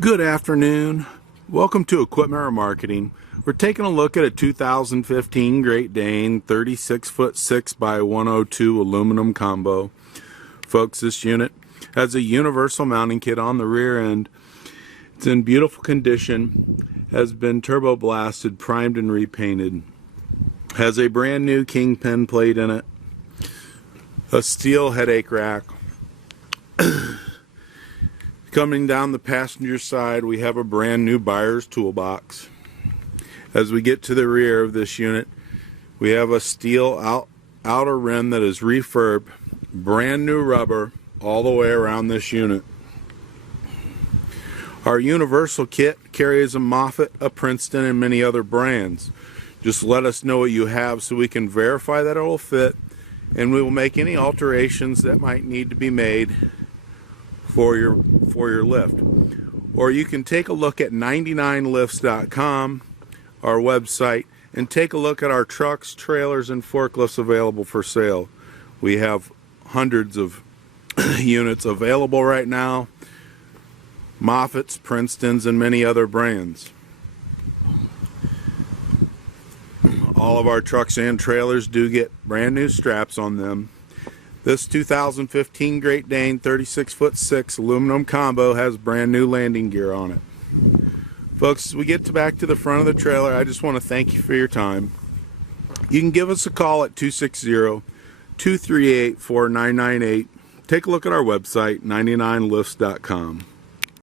Good afternoon. Welcome to Equipment Remarketing. We're taking a look at a 2015 Great Dane 36'6" by 102 aluminum combo. Folks, this unit has a universal mounting kit on the rear end. It's in beautiful condition, has been turbo blasted, primed and repainted. Has a brand new kingpin plate in it, a steel headache rack. Coming down the passenger side, we have a brand new buyer's toolbox. As we get to the rear of this unit, we have a steel outer rim that is refurb, brand new rubber all the way around this unit. Our universal kit carries a Moffett, a Princeton, and many other brands. Just let us know what you have so we can verify that it will fit, and we will make any alterations that might need to be made for your lift. Or you can take a look at 99lifts.com, our website, and take a look at our trucks, trailers, and forklifts available for sale. We have hundreds of units available right now, Moffetts, Princetons, and many other brands. All of our trucks and trailers do get brand new straps on them. This 2015 Great Dane 36'6" aluminum combo has brand new landing gear on it. Folks, as we get back to the front of the trailer, I just want to thank you for your time. You can give us a call at 260-238-4998. Take a look at our website, 99lifts.com.